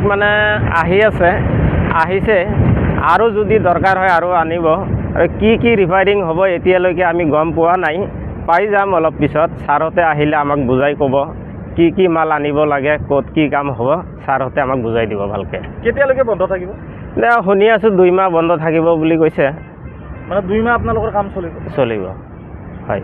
শ্ৰমিক মানে আহিছে আৰু যদি দৰকাৰ হয় আৰু আনিব। আৰু কি ৰিফাইৰিং হ'ব এতিয়ালৈকে আমি গম পোৱা নাই, পাই যাম অলপ পিছত। ছাৰহঁতে আহিলে আমাক বুজাই ক'ব কি মাল আনিব লাগে, ক'ত কি কাম হ'ব, ছাৰহঁতে আমাক বুজাই দিব ভালকৈ। কেতিয়ালৈকে বন্ধ থাকিব? শুনি আছোঁ 2 মাহ বন্ধ থাকিব বুলি কৈছে। মানে 2 মাহ আপোনালোকৰ কাম চলিব? চলিব, হয়।